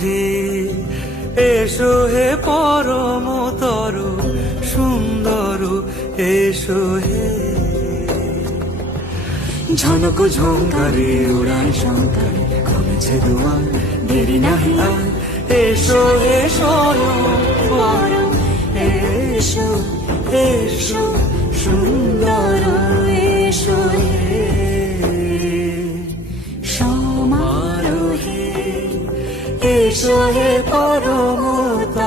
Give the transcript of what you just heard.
হে, এসো হে পরমতর সুন্দর, এসো হে। ঝনক ঝঙ্কারে উড়ায় শঙ্কারে কমেছে দুয়ার, দেরি নাহি আর। এসো হে স্বয়ং পরম এসো, এসো সুন্দর এসো হে। সমারোহে এসো হে পরমতর